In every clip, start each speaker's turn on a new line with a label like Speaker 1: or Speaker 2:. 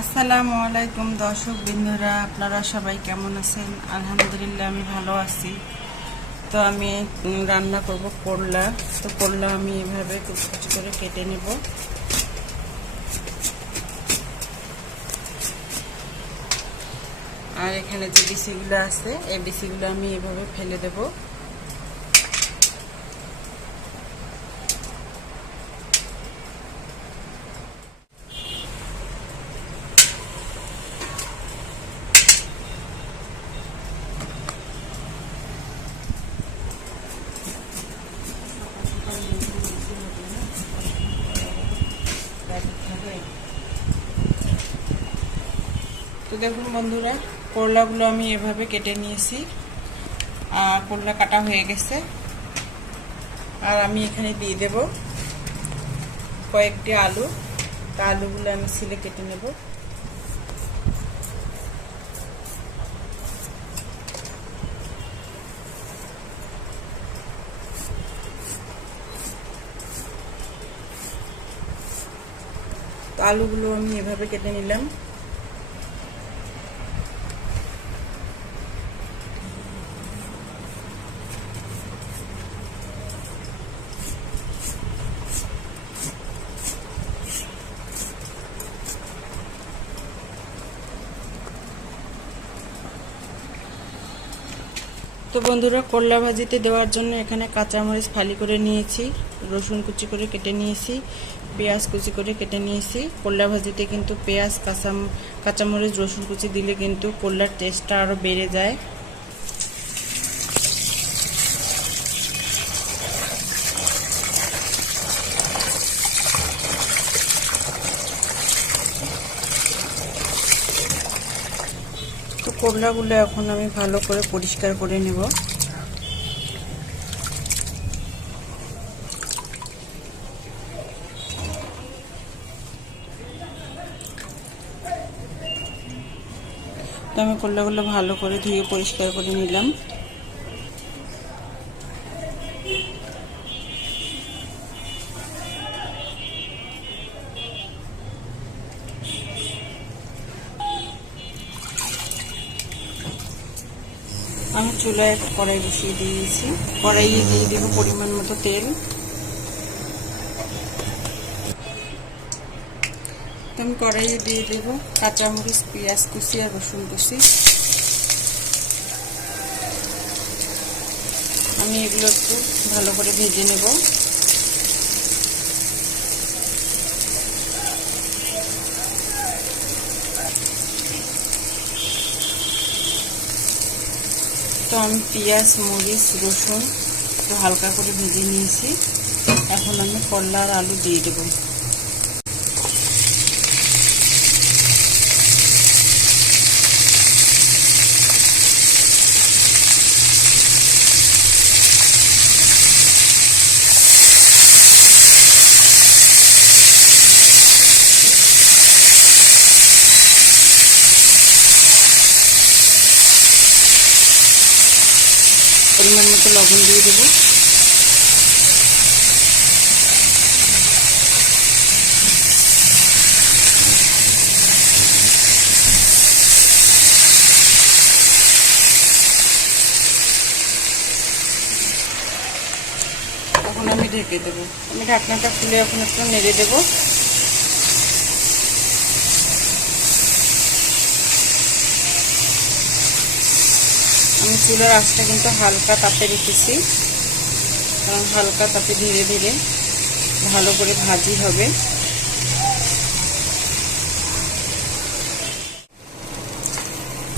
Speaker 1: আসসালামু আলাইকুম দর্শক বিন্দুরা, আপনারা সবাই কেমন আছেন? আলহামদুলিল্লাহ, আমি ভালো আছি। তো আমি রান্না করব করলা তো করলা আমি এভাবে কুচি কুচি করে কেটে নেব। আর এখানে যে বিসিগুলো আছে, এই বিসিগুলো আমি এভাবে ফেলে দেবো। দেখুন বন্ধুরা, করলাগুলো আমি এভাবে কেটে নিয়েছি। আর করলা কাটা হয়ে গেছে। আর আমি এখানে দিয়ে দেব কয়েকটি আলু। তা আলুগুলো আমি সিলে কেটে নেব। আলুগুলো আমি এভাবে কেটে নিলাম। তো বন্ধুরা, করলা ভাজিতে দেওয়ার জন্য এখানে কাঁচামরিচ ফালি করে নিয়েছি, রসুন কুচি করে কেটে নিয়েছি, পেঁয়াজ কুচি করে কেটে নিয়েছি। করলা ভাজিতে কিন্তু পেঁয়াজ, কাঁচা কাঁচামরিচ, রসুন কুচি দিলে কিন্তু করলার টেস্টটা আরও বেড়ে যায়। করলাগুলো এখন আমি ভালো করে পরিষ্কার করে নেব। তো আমি করলাগুলো ভালো করে ধুয়ে পরিষ্কার করে নিলাম। আমি চুলায় একটা কড়াই বসিয়ে দিয়েছি। কড়াইয়ে দিয়ে দেবো পরিমাণ মতো তেল। আমি কড়াইয়ে দিয়ে দেবো কাঁচামরিচ, পেঁয়াজ কুচি আর রসুন কুচি। আমি এগুলো একটু ভালো করে ভেজে নেব। তো আমি পেঁয়াজ, মরিচ, রসুন তো হালকা করে ভেজে নিয়েছি। এখন আমি করলা আর আলু দিয়ে দেবো। পরিমাণ মতো লবণ দিয়ে দেবো। আমি ঢেকে দেবো। আমি ঢাকনাটা খুলে এখন একটু নেড়ে দেবো। আমি চুলার আঁচটা কিন্তু হালকা তাপে রেখেছি। কারণ হালকা তাপে ধীরে ধীরে ভালো করে ভাজি হবে।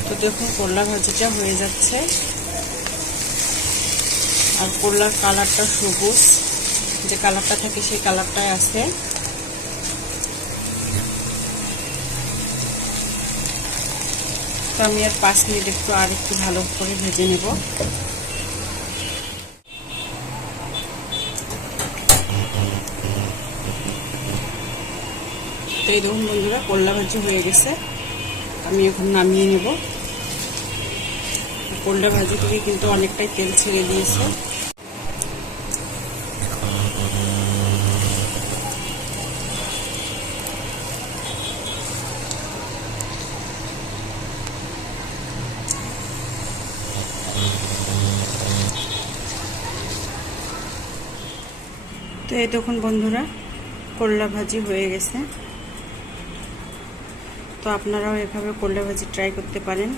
Speaker 1: তো দেখুন, করলা ভাজিটা হয়ে যাচ্ছে। আর করলার কালারটা সবুজ। যে কালারটা থাকে, সেই কালারটাই আছে। তো আমি আর পাঁচ মিনিট একটু আর একটু ভালো করে ভেজে নেব। তো এই দেখুন বন্ধুরা, করলা ভাজি হয়ে গেছে। আমি এখন নামিয়ে নেব। করলা ভাজি থেকে কিন্তু অনেকটাই তেল ছেড়ে দিয়েছে। এই তখন বন্ধুরা, করলা ভাজি হয়ে গেছে। তো আপনারাও এভাবে করলা ভাজি ট্রাই করতে পারেন।